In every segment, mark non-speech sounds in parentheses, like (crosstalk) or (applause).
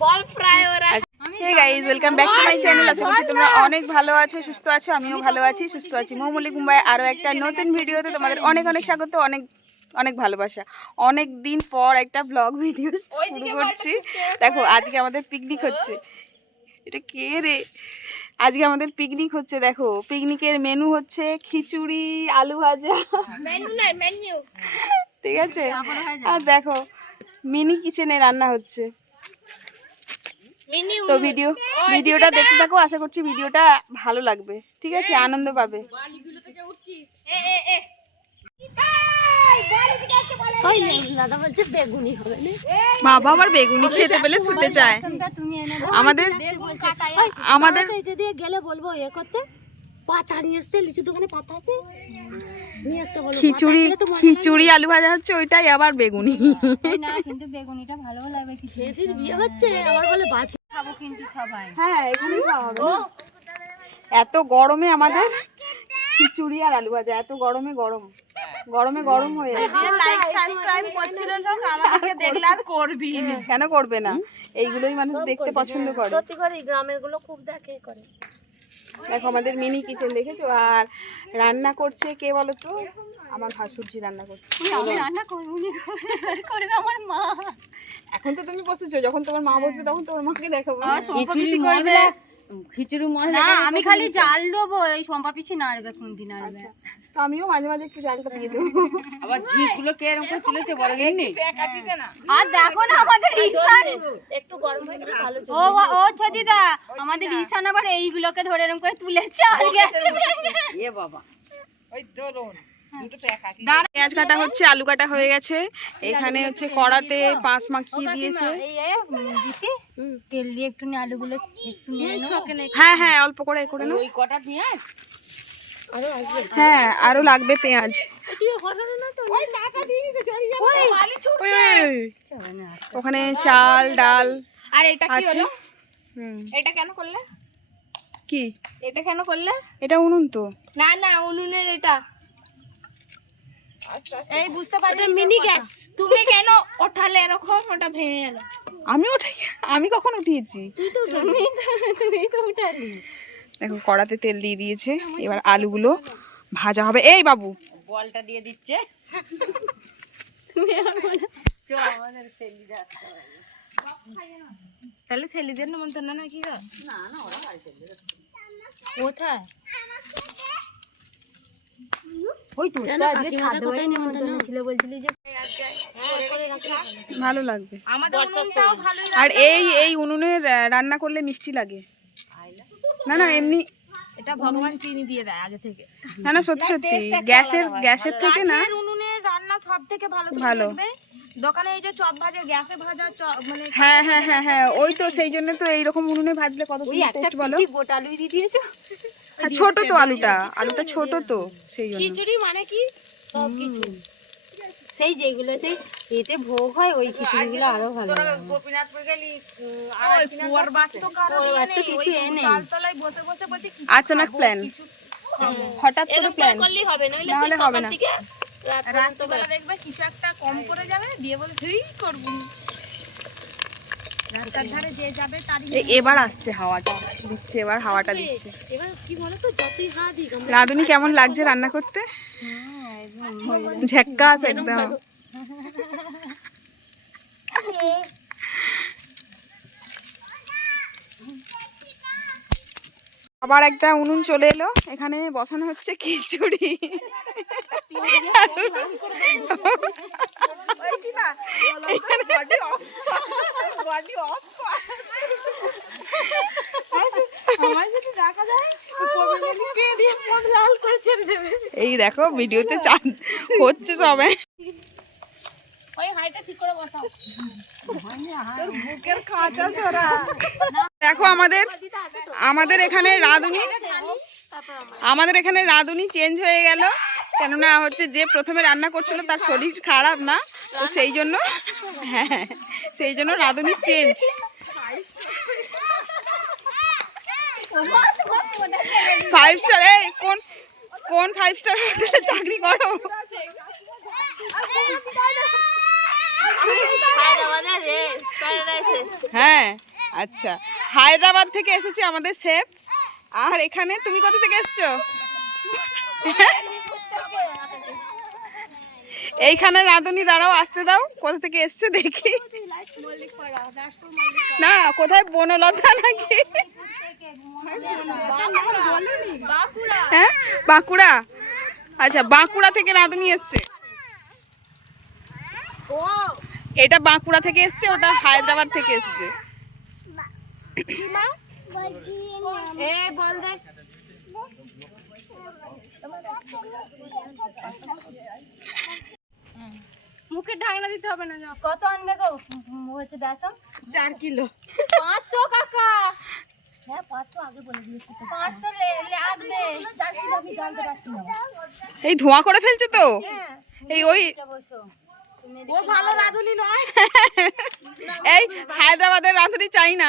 বল fry (laughs) ওরা। Hey guys welcome back to my channel আশা করছি তোমরা অনেক ভালো আছো সুস্থ আছো আমিও ভালো আছি সুস্থ আছি। মৌমলি মুম্বাই আরও একটা নতুন ভিডিওতে তোমাদের অনেক অনেক স্বাগত অনেক অনেক ভালোবাসা। অনেক দিন পর একটা ব্লগ ভিডিও শুরু করছি। দেখো আজকে আমাদের পিকনিক হচ্ছে। এটা কে রে? আজকে আমাদের পিকনিক হচ্ছে দেখো। পিকনিকের মেনু হচ্ছে খিচুড়ি আলু ভাজা। মেনু মেনু ঠিক আছে আর দেখো মিনি কিচেনে রান্না হচ্ছে তো ভিডিও ভিডিওটা দেখতে থাকো আশা করছি ভিডিওটা ভালো লাগবে ঠিক আছে আনন্দ পাবে এ এ এ দাদা বলছে বেগুনি হবে বাবা আমার বেগুনি খেতে পেলে ছুটে চায় আমাদের আমাদের এটা দিয়ে গেলে বলব এ করতে পাতা নিয়ে আসতে লিচু দোকানে পাতা আছে নিয়ে আসতে বলব খিচুড়ি খিচুড়ি আলু ভাজা হচ্ছে ওইটাই আবার বেগুনি। না কিন্তু বেগুনিটা ভালো লাগবে এদিন বিয়ে হচ্ছে আমার বলে বাচ্চা খাব কিন্তু সবাই। হ্যাঁ এগুলোই খাওয়া হবে। এত গরমে আমাদের খিচুড়ি আর আলু ভাজা এত গরমে গরম। গরমে গরম হয়ে লাইক সাবস্ক্রাইব করছিল লোক আমাকে দেখলে আর করবি কেন করবে না? এইগুলোই মানুষ দেখতে পছন্দ করে। সত্যি করে গ্রামেরগুলো খুব দেখে করে। দেখো আমাদের মিনি কিচেন দেখেছ? আর রান্না করছে কে বলো তো আমার ভাসুরজি রান্না করছে। আমি রান্না করব করবে আমার মা। এখন তো তুমি বসেছো যখন তোমার মা বসবে তখন তোমার মাকে দেখাবো। খিচুড়ি করবে। খিচুড়ি মশলা আমি খালি জাল দেবো এই সম্পা পিছি নাড়বে কোনদিন নাড়বে। তো আমিও মাঝে মাঝে একটু জালটা দিয়ে দেবো আবার ঝিগুলো কে এরকম করে তুলেছে বড় গিন্নি? আর দেখো না আমাদের ঈশান। একটু গরম হয়ে ভালো ও ও ছদিদা আমাদের ঈশান আবার এইগুলোকে ধরে এরকম করে তুলেছে আর গেছে ভেঙে। এ বাবা। পেঁয়াজ কাটা হচ্ছে আলু কাটা হয়ে গেছে। এখানে হচ্ছে কড়াতে পাঁচ মাখিয়ে দিয়েছে। তেল দিয়ে একটু আলুগুলো একটু হ্যাঁ হ্যাঁ অল্প করে করে ওই কটা পেঁয়াজ? হ্যাঁ আরও লাগবে পেঁয়াজ। ওখানে চাল ডাল আর এটা কি হলো? এটা কেন করলে? কি? এটা কেন করলে? এটা উনুন তো। না না উনুনের এটা। এই বুঝতে পারি মিনি গ্যাস। তুমি কেন ওঠালে এরকম? ওটা ভেঙে গেল। আমি ওঠাই আমি কখন উঠিয়েছি? তুমি তো তুমি তো উঠালি। দেখো কড়াতে তেল দিয়ে দিয়েছে। এবার আলুগুলো ভাজা হবে। এই বাবু। বলটা দিয়ে দিচ্ছে। তাহলে ছেলেদের নেমন্তন্ন না কি কোথায়? ওই তো আজকে খাদ্য বাড়ি নেমন্তন্ন ছিল বলছিলি যে ভালো লাগবে। আমাদের আর এই এই উনুনের রান্না করলে মিষ্টি লাগে। না না এমনি এটা ভগবান চিনি দিয়ে দেয় আগে থেকে। না না সত্যি সত্যি। গ্যাসের গ্যাসের থেকে না? উনুনের রান্না সব থেকে ভালো। ভালো। দোকানে এই যে চপ ভাজে গ্যাসে ভাজা চপ মানে হ্যাঁ হ্যাঁ হ্যাঁ হ্যাঁ ওই তো সেই জন্য তো এইরকম উনুনে ভাজলে কত একটা টেস্ট বলো। গোটা আলুই দিয়ে দিয়েছ? হ্যাঁ, ছোট তো আলুটা। আলুটা ছোট তো সেই জন্য। খিচুড়ি মানে কি? সব কিছু। সেই যেগুলো সেই এতে ভোগ হয় ওই খিচুড়িগুলো আরও ভালো কি আচানক প্ল্যান হঠাৎ করে প্ল্যান হবে নইলে নাহলে হবে না। রাত্রিবেলা দেখবে কিছু একটা কম করে যাবে দিয়ে বলে হেই করব রাস্তার ধারে যে যাবে তারই এবার আসছে হাওয়াটা দিচ্ছে এবার হাওয়াটা দিচ্ছে। রাঁধুনি কেমন লাগছে রান্না করতে? ঝেক্কাস একদম। আবার একটা উনুন চলে এলো এখানে বসানো হচ্ছে খিচুড়ি। দেখো ভিডিওতে চান হচ্ছে সবে ওই হাইটা ঠিক করে বসাও। দেখো আমাদের আমাদের এখানে রাঁধুনি। আমাদের এখানে রাঁধুনি চেঞ্জ হয়ে গেল। কেননা হচ্ছে যে প্রথমে রান্না করছিল তার শরীর খারাপ না তো সেই জন্য হ্যাঁ সেই জন্য রাঁধুনি চেঞ্জ ফাইভ স্টার এই কোন কোন ফাইভ স্টার হোটেলে চাকরি করো? হ্যাঁ আচ্ছা। হায়দ্রাবাদ থেকে এসেছি আমাদের শেফ আর এখানে তুমি কোথা থেকে এসছো? এইখানে রাঁধুনি, দাঁড়াও, আসতে দাও। কোথা থেকে এসছে দেখি। না, কোথায়, বনলতা নাকি? হ্যাঁ বাঁকুড়া। আচ্ছা বাঁকুড়া থেকে রাঁধুনি এসছে। এটা বাঁকুড়া থেকে এসছে, ওটা হায়দ্রাবাদ থেকে এসছে। বল দেখ। দিতে হবে না কত আনবে গো? হচ্ছে বেসন? চার কিলো। পাঁচশো কাকা। হ্যাঁ পাঁচশো আগে বলে দিয়েছি পাঁচশো লাগবে। জানছি আমি জানতে পারছি না। এই ধোঁয়া করে ফেলছে তো? এই ওই ও ভালো রাঁধুনি নয়। (laughs) এই হায়দ্রাবাদের রাঁধুনি চাই না।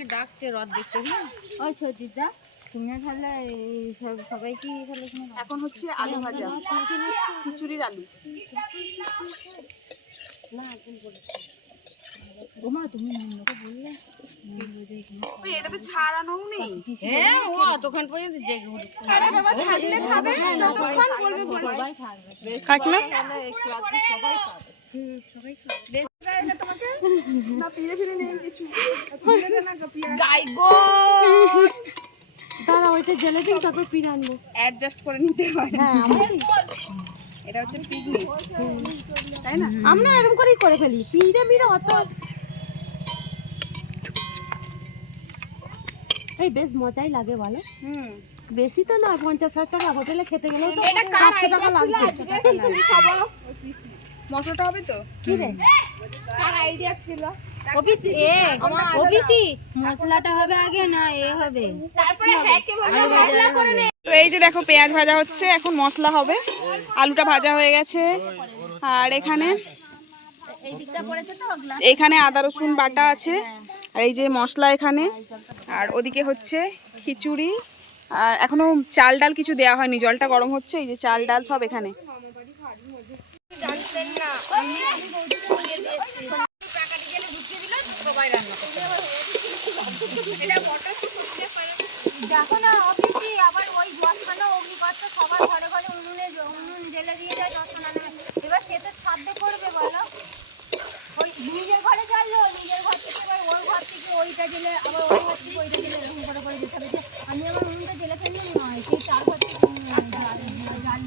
শাহরুখে ডাকছে রদ দেখছে কি ওই সজিদা তুমি তাহলে সব- সবাইকে তাহলে এখন হচ্ছে আলু ভাজা খিচুড়ির আলু। ওমা তুমি অন্যকে বললে? ওই এটা তো ছাড়ানো নেই। হ্যাঁ ও অতক্ষণ পর্যন্ত জেগে সবাই কাকিমা গো দাঁড়া ওইটা জেলে দিন তারপর পিন আনব। অ্যাডজাস্ট করে নিতে হয়। হ্যাঁ এটা হচ্ছে পিকনিক তাই না? আমরা এরকম করেই করে ফেলি। পিঁড়ে মিড়ে অত এই বেশ মজাই লাগে বলো। হুম। বেশি তো না পঞ্চাশ ষাট টাকা হোটেলে খেতে গেলেও তো পাঁচশো টাকা লাগছে। (laughs) মশলাটা হবে তো? কি রে? অফিসি এ অফিসি মশলাটা হবে আগে না এ হবে? তারপরে আলু ভাজা হবে তো এই যে দেখো পেঁয়াজ ভাজা হচ্ছে এখন মশলা হবে। আলুটা ভাজা হয়ে গেছে। আর এখানে এখানে আদা রসুন বাটা আছে। আর এই যে মশলা এখানে। আর ওদিকে হচ্ছে খিচুড়ি। আর এখনও চাল ডাল কিছু দেওয়া হয়নি। জলটা গরম হচ্ছে এই যে চাল ডাল সব এখানে। দেখো না। অফিসি আবার ওই দশখানা অগ্নিকর্তা সবার ঘরে ঘরে উনুনে জ- উনুন জেলে দিয়ে যায় দশখানা নেবে এবার সে তো ছাদ্য করবে বলো ওই নিজের ঘরে জ্বাললো নিজের ঘর থেকে এবার ওর ঘর থেকে ওইটা জেলে আবার ওর ঘর থেকে ওইটা জেলে এরকম করে করে দিতে হবে যে আমি আমার উনুনটা জেলে ফেললে নয় সেই চার ঘর থেকে উনুন জ্বাল- জ্বাল-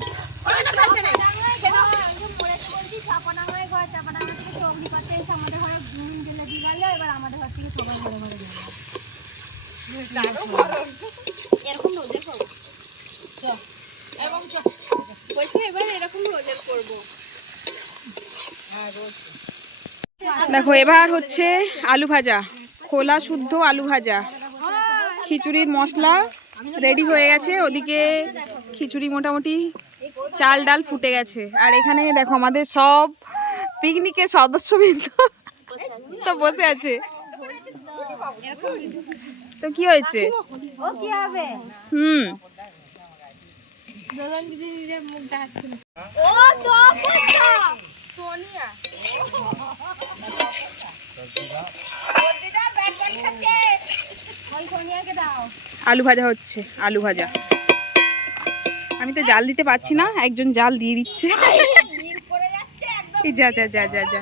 চাপাডাঙ্গায় ঘর, ওই যে মরেছে বলছি, চাপাডাঙ্গায় ঘর, চাপাডাঙ্গা থেকে সে অগ্নিকর্তা এসে আমাদের ঘরে উনুন জেলে দিয়ে গেলো, এবার আমাদের ঘর থেকে সবাই ঘরে ঘরে জ্বালবে। দেখো, এবার হচ্ছে আলু ভাজা, খোলা শুদ্ধ আলু ভাজা। খিচুড়ির মশলা রেডি হয়ে গেছে, ওদিকে খিচুড়ি মোটামুটি চাল ডাল ফুটে গেছে। আর এখানে দেখো, আমাদের সব পিকনিকের সদস্যবৃন্দ তো বসে আছে। তো কি হয়েছে? ও কি হবে? হুম। আলু ভাজা হচ্ছে আলু ভাজা। আমি তো জাল দিতে পারছি না একজন জাল দিয়ে দিচ্ছে। যা যা যা যা যা।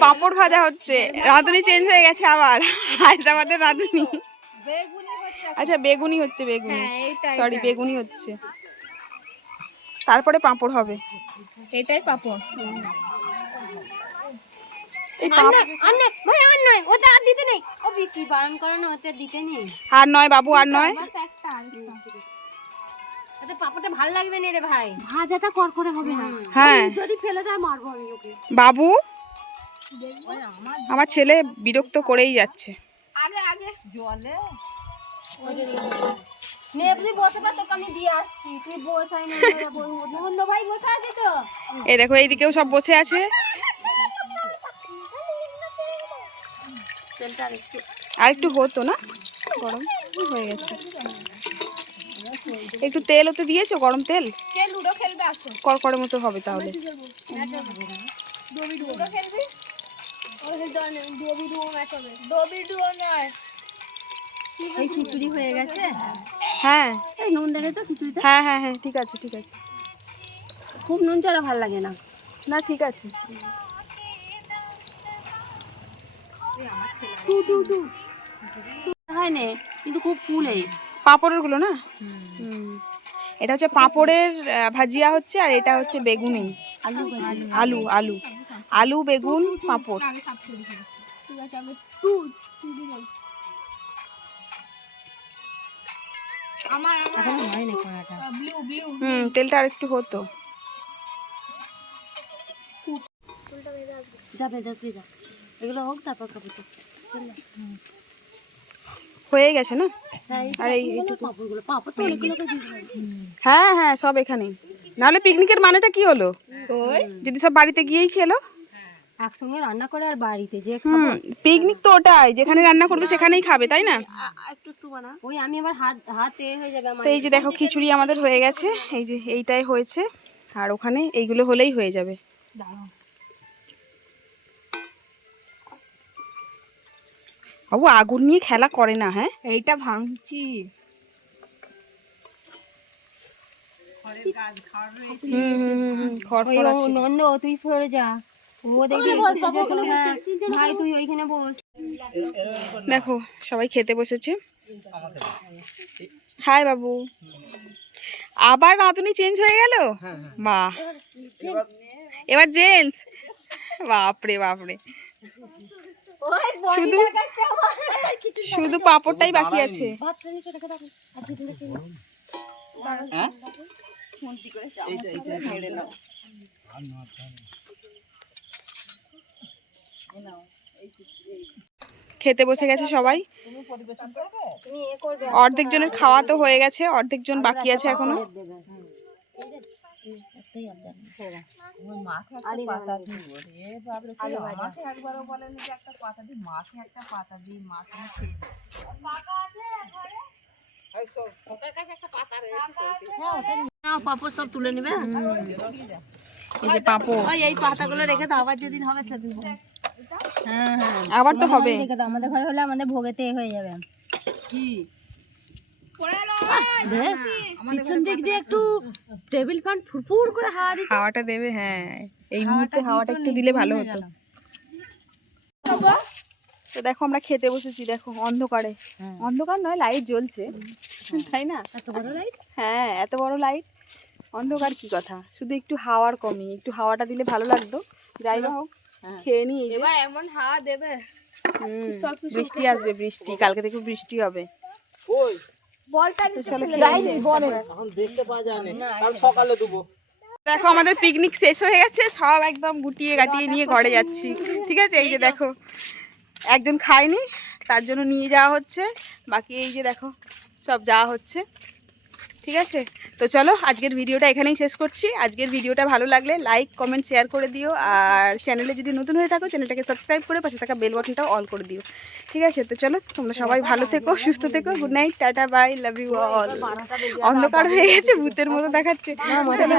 পাঁপড় ভাজা হচ্ছে। রাঁধুনি চেঞ্জ হয়ে গেছে আবার। হায়দ্রাবাদের রাঁধুনি। আচ্ছা বেগুনি হচ্ছে বেগুনি। হ্যাঁ সরি বেগুনি হচ্ছে। তারপরে পাঁপড় হবে। এটাই পাঁপড়। আর নয় ওতে আর দিতে নেই। ও বেশি বারণ করে না দিতে নেই। আর নয় বাবু আর নয়। পাপড়টা ভালো লাগবে না রে ভাই? ভাজাটা করকরে হবে না। হ্যাঁ। যদি ফেলে দেয় মারবো আমি ওকে। বাবু আমার ছেলে বিরক্ত করেই যাচ্ছে। আগে আগে। জলে? এই দেখো এইদিকেও সব বসে আছে। আর একটু হতো না? গরম হয়ে গেছে। একটু তেল ওতে দিয়েছ? গরম তেল? কড়কড়ের মতো হবে তাহলে। লুডো খেলবি? ডবি নয়। এই খিচুড়ি হয়ে গেছে? হ্যাঁ। এই নুন তো খিচুড়িতে? হ্যাঁ হ্যাঁ হ্যাঁ ঠিক আছে ঠিক আছে। খুব নুন ছাড়া ভালো লাগে না। না ঠিক আছে। হয় না কিন্তু খুব ফুলে। পাঁপড়েরগুলো না এটা হচ্ছে পাঁপড়ের ভাজিয়া হচ্ছে আর এটা হচ্ছে বেগুনি। আলু আলু আলু। আলু বেগুন পাঁপড়। এখন হয় না কড়াটা ব্লু ব্লু হুম তেলটা আর একটু হতো। যাবে যাবে যা এগুলো হোক তারপর খাব তো। হয়ে গেছে না? হ্যাঁ আর এই। হ্যাঁ হ্যাঁ সব এখানেই। নাহলে পিকনিকের মানেটা কি হলো? ওই। যদি সব বাড়িতে গিয়েই খেলো? একসঙ্গে রান্না করে আর বাড়িতে যে হুম পিকনিক তো ওটাই যেখানে রান্না করবে সেখানেই খাবে তাই না? একটু একটু বানা। ওই আমি আবার হাত হাত এ হয়ে যাবে আমার তো এই যে দেখো খিচুড়ি আমাদের হয়ে গেছে এই যে এইটাই হয়েছে আর ওখানে এইগুলো হলেই হয়ে যাবে। বাবু আগুন নিয়ে খেলা করে না হ্যাঁ? এইটা ভাঙছি। হুম হুম হুম হুম খড় ওই ফড় আছে। নন্দ তুই সরে যা। ও হ্যাঁ ভাই তুই ওইখানে বস। দেখো সবাই খেতে বসেছে। হাই বাবু। আবার রাঁধুনি চেঞ্জ হয়ে গেল? মা এবার জেন্টস বাপরে বাপরে। শুধু শুধু পাঁপড়টাই বাকি আছে। খেতে বসে গেছে সবাই। তুমি এ করবে অর্ধেক জনের খাওয়া তো হয়ে গেছে অর্ধেক জন বাকি আছে এখনও। পাঁপড় সব তুলে নেবে এই যে পাঁপড়। এই পাতাগুলো রেখে দাও আবার যেদিন হবে সেদিন। হবে। আবার তো হবে। আমাদের ঘরে হলে আমাদের ভোগেতে হয়ে যাবে। কি? পিছন দিক দিয়ে একটু টেবিল ফ্যান ফুরফুর করে হাওয়া দিচ্ছে। হাওয়াটা দেবে হ্যাঁ। এই মুহূর্তে হাওয়াটা একটু দিলে ভালো হতো। তো দেখো আমরা খেতে বসেছি দেখো অন্ধকারে। অন্ধকার নয় লাইট জ্বলছে। তাই না? এত বড় লাইট হ্যাঁ এত বড় লাইট অন্ধকার কি কথা? শুধু একটু হাওয়ার কমি একটু হাওয়াটা দিলে ভালো লাগতো। যাই হোক। খেয়ে নি এবার এমন হাওয়া দেবে। বৃষ্টি আসবে বৃষ্টি। কালকে থেকে বৃষ্টি হবে। বলটা তো চলো এখন দেখতে পাওয়া যায় না কাল সকালে দেবো। দেখো আমাদের পিকনিক শেষ হয়ে গেছে। সব একদম গুটিয়ে গাটিয়ে নিয়ে ঘরে যাচ্ছি। ঠিক আছে? এই যে দেখো একজন খায়নি তার জন্য নিয়ে যাওয়া হচ্ছে। বাকি এই যে দেখো সব যাওয়া হচ্ছে। ঠিক আছে? তো চলো আজকের ভিডিওটা এখানেই শেষ করছি। আজকের ভিডিওটা ভালো লাগলে লাইক কমেন্ট শেয়ার করে দিও। আর চ্যানেলে যদি নতুন হয়ে থাকো চ্যানেলটাকে সাবস্ক্রাইব করে পাশে থাকা বেল বাটনটাও অল করে দিও। ঠিক আছে? তো চলো তোমরা সবাই ভালো থেকো সুস্থ থেকো। Good night tata bye love you all অন্ধকার হয়ে গেছে ভূতের মতো দেখাচ্ছে। চলো.